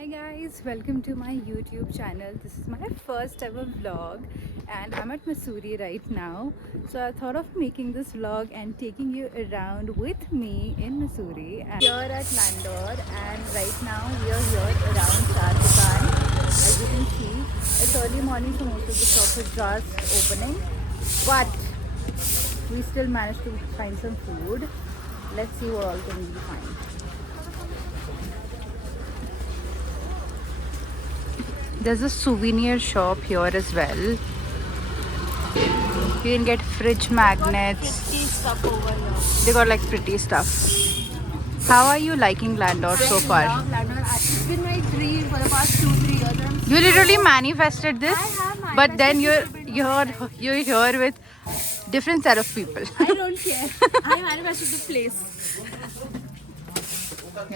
Hi guys, welcome to my YouTube channel. This is my first ever vlog and I'm at Mussoorie right now. So I thought of making this vlog and taking you around with me in Mussoorie. And here at Landor, and right now we are here around Char Dukaan. As you can see, it's early morning so most of the shops are just opening. But we still managed to find some food. Let's see what all can we find. There's a souvenir shop here as well. You can get fridge magnets. Pretty stuff over here. They got like pretty stuff. How are you liking Landor so far? Love London. It's been my dream for the past 2-3 years. And You literally manifested this, I have but then manifested you're here with different set of people. I don't care. I manifested the place.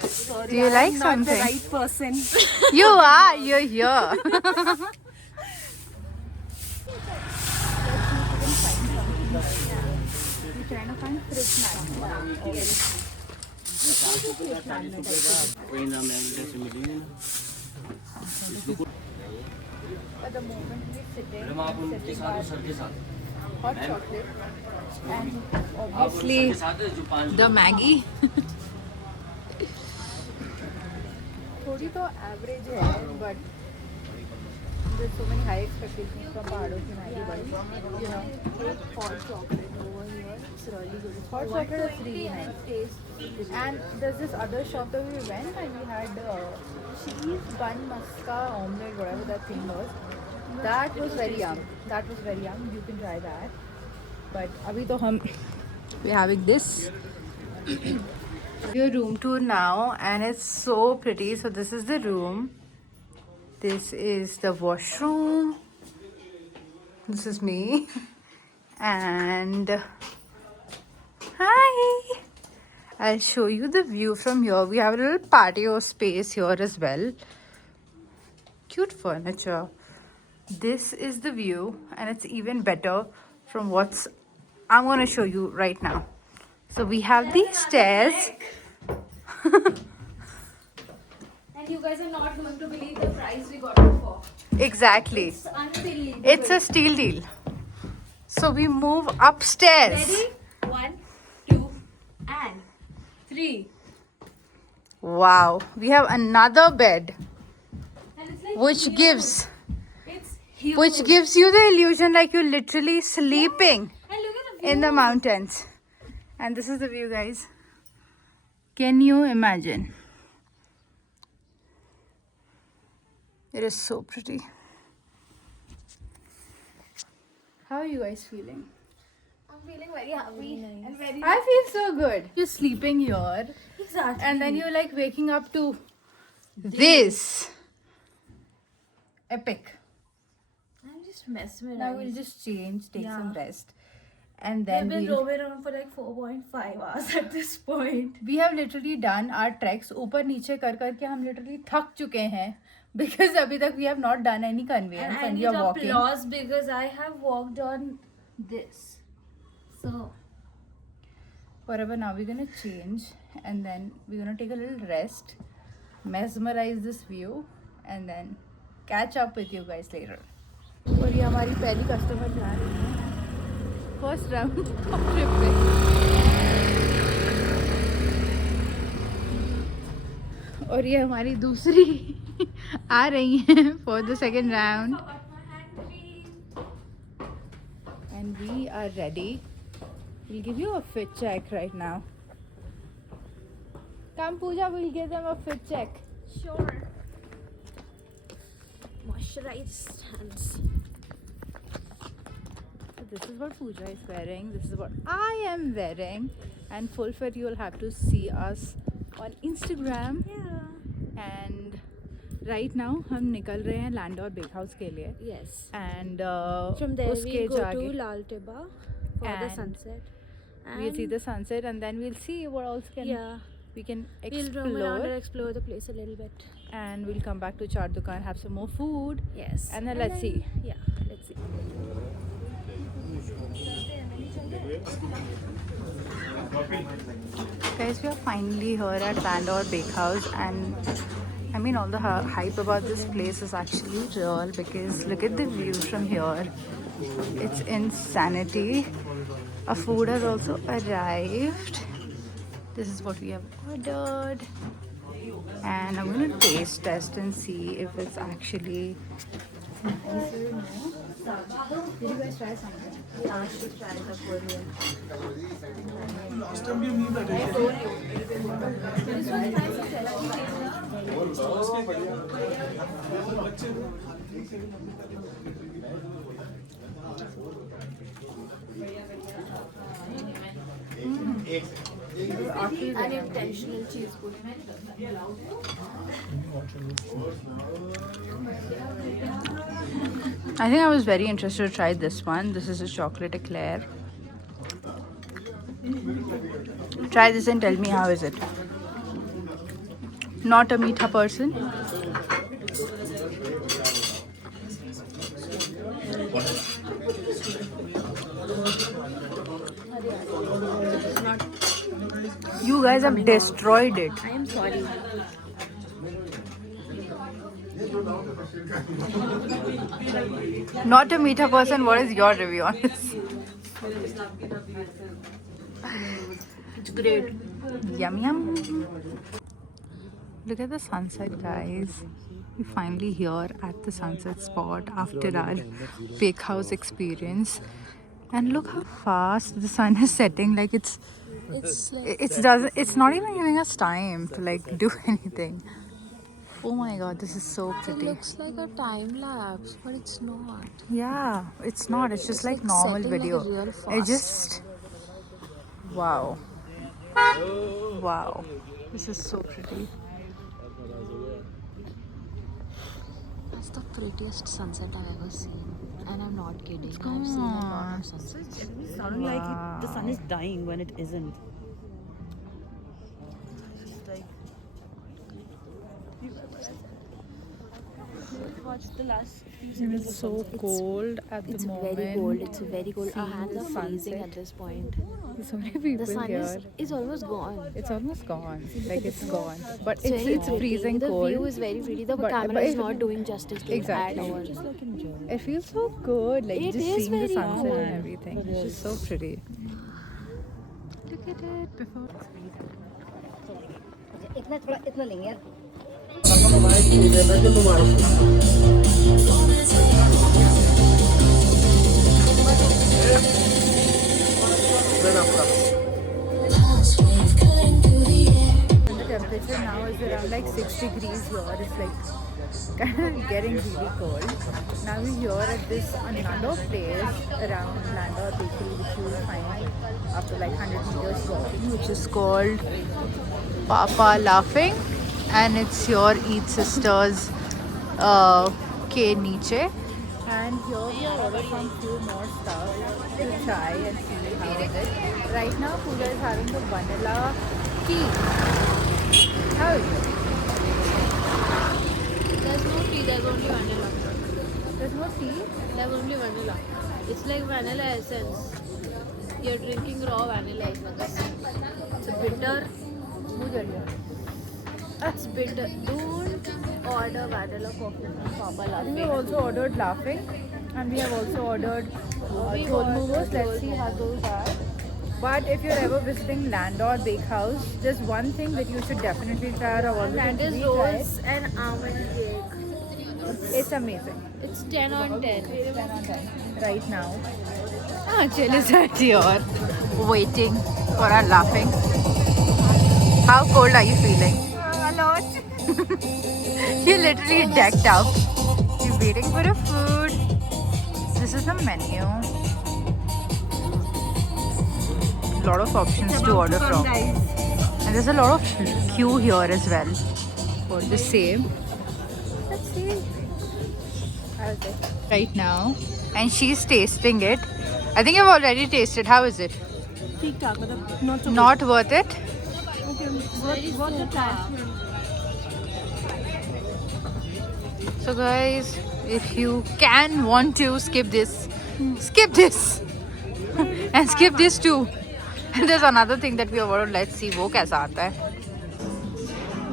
Sorry, Do you like I'm something? not the right person. You're here. We're trying to find fridge magnets. वही नाम है जैसे मिलेंगे ना At the moment we're sitting madam आप उनके साथ हो सर के साथ hot chocolate and आप उन obviously सर के साथ है जो 5 the Maggie. थोड़ी तो average है but there's so many high expectations from पहाड़ों की Maggie, but you know, Hot chocolate over here. It's really good. hot chocolate is really nice. Taste. And there's this other shop that we went and we had cheese bun muska omelette, whatever that thing was. That was very yum. That was very yum. You can try that. But abhi to we're having this. Your room tour now, and it's so pretty. So this is the room. This is the washroom. This is me. And hi. I'll show you the view from here. We have a little patio space here as well. Cute furniture. This is the view, and it's even better from what's I'm going to show you right now. So we have these stairs. And you guys are not going to believe the price we got it for. Exactly. It's unbelievable. It's a steal deal. So we move upstairs. Ready? 1, 2, and 3. Wow. We have another bed And it's like which huge. gives It's huge. you the illusion like you're literally sleeping And look at the view. in the mountains. And this is the view, guys. Can you imagine? It is so pretty. How are you guys feeling? I'm feeling very happy and very I feel so good. You're sleeping here exactly. and then you're like waking up to this. Epic. I'm just mesmerized. Now we'll just change, take Yeah. some rest. And We've then been we'll... roaming around for like 4.5 hours at this point. We have literally done our treks. ऊपर नीचे कर करके हम literally थक चुके हैं. Because अभी तक we have not done any conveyance And I and we need are walking. applause because I have walked on this. So, Whatever, now we're gonna change and then we're gonna take a little rest, mesmerize this view and then catch up with you guys later. और ये हमारी पहली customer जा रही है first round trip पे. और ये हमारी दूसरी आ रही है for the second round. And we are ready. We'll give you a fit check right now. Come, Pooja, we'll give them a fit check. sure. Moisturized hands. So this is what Pooja is wearing. This is what I am wearing. And full fit, you'll have to see us on Instagram. Yeah. And right now, हम निकल रहे हैं Landor Bakehouse के लिए. Yes. And From there उसके we go जाके to Lal Tiba for the And sunset. we'll see the sunset and then we'll see what else we can We'll roam around and explore. explore the place a little bit. And we'll come back to Char Dukaan, have some more food. Yes. And then let's see. Yeah, let's see. Guys, we are finally here at Landor Bakehouse and I mean, all the hype about this place is actually real because look at the view from here. It's insanity. Our food has also arrived. This is what we have ordered. And I'm going to taste test and see if it's actually nice or no. Did you guys try something? Yeah, I should try the Korean. Last time you knew that. This one is nice and fresh. Unintentional cheese food. I think I was very interested to try this one. This is a chocolate eclair. Try this and tell me how is it. Not a meetha person. You guys have destroyed it. I am sorry. Not a meetha person. What is your review on this? It's great. Yum yum. Look at the sunset, guys. We're finally here at the sunset spot after our bakehouse experience. And look how fast the sun is setting. Like it's not even giving us time to like do anything. Oh my god, this is so It pretty. looks like a time lapse, but it's not. Yeah, it's not. It's just like like normal setting like video. real It fast. just wow. Wow. This is so pretty. That's the prettiest sunset I've ever seen. And I'm not kidding. I've seen a lot of sunsets. Sounding like the sun is dying when it isn't. Just like watch the last few seconds. It's so cold at the It's moment. very cold. It's very cold. Our Seeing hands the are freezing sunset. at this point. There's so many people The sun here. is almost gone. It's almost gone. Like it's gone. But It's very it's pretty. freezing The cold. view is very pretty. The But- camera but is it- not doing justice to Exactly. it at all. Just like enjoy. It feels so good. Like It just is seeing the very sunset cool. and everything. It's just so pretty. Look at it before. इतना लेंगे यार And the temperature now is around like 6 degrees here. It's like kind of getting really cold. Now we're here at this another place around Landor Bakery, which you will find after like 100 meters walking, which is called Papa Laughing, and it's your Eat Sisters K Niche. And here we are ordered some few more stuff to try and see how it is. Right now, Pooja is having the vanilla tea. How is it? There's no tea, there's only vanilla. There's no tea? There's only vanilla. It's like vanilla essence. You're drinking raw vanilla essence. It's bitter. It's bitter. Don't order vanilla coffee from Papa I think we have Laughing. also ordered Laughing, and we have also ordered We Chol ordered Momos. Let's Chol see how those are. But if you're ever visiting Landor Bakehouse, there's one thing that you should definitely try out of all the And that things is we tried. rolls and almond cake. It's amazing. It's 10 on 10. 10 on 10 right now. Chill is at here waiting for our Laughing. How cold are you feeling? A lot. You're literally decked out. You're waiting for the food. This is the menu. A lot of options to order from. And there's a lot of queue here as well for the same. Let's see. How's it? Right now. And she's tasting it. I think you've already tasted. How is it? ठीक ठाक मतलब not so Not worth it? okay. What the time? So guys, if you want to skip this. And skip this too. And there's another thing that we have ordered. Let's see वो कैसा आता है.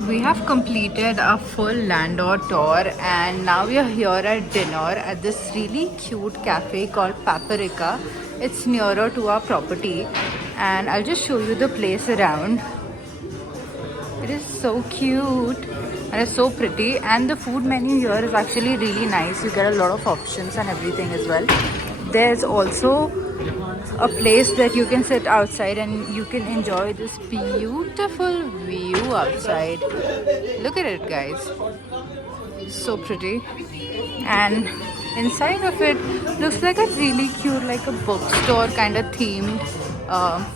We have completed a full Landor tour and now we are here at dinner at this really cute cafe called Paprika. It's nearer to our property and I'll just show you the place around. It is so cute and it's so pretty, and the food menu here is actually really nice. You get a lot of options and everything as well. There's also a place that you can sit outside and you can enjoy this beautiful view outside. Look at it, guys. So pretty. And inside of it looks like a really cute, like a bookstore kind of themed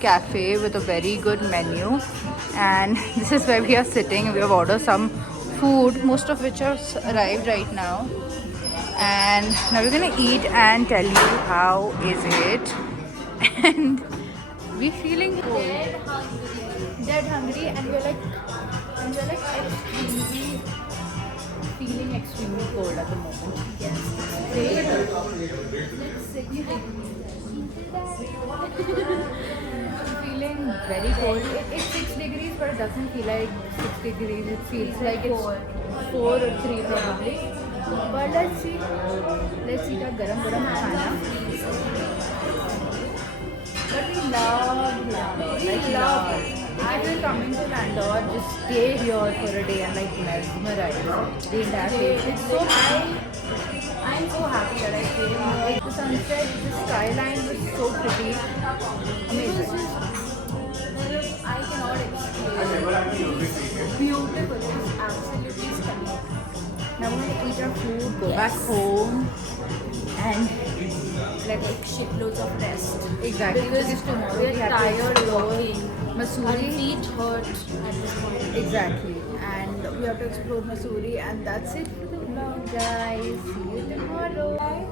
cafe with a very good menu. And this is where we are sitting. We have ordered some food, most of which has arrived right now. And now we're gonna eat and tell you how is it. And we're feeling dead hungry, and we're like extremely feeling extremely cold at the moment. Yes. Feeling very cold. It's 6 degrees, but it doesn't feel like 6 degrees. It feels like it's 4 or 3 probably. But let's see. Let's eat our garam khana. But we love Landor. If you're coming to Landor, just stay here for a day and like mesmerize the entire place. It's so I'm so happy that I came. Like the sunset, the skyline was so pretty. Amazing. I cannot explain. Beautiful. It was absolutely stunning. Now we're gonna eat our food, go back home, and like shitloads of rest. Exactly. Because tomorrow we have tired walking. Mussoorie. Feet hurt at this point. Exactly. And we have to explore Mussoorie, and that's it for the vlog, guys. See you tomorrow. Bye.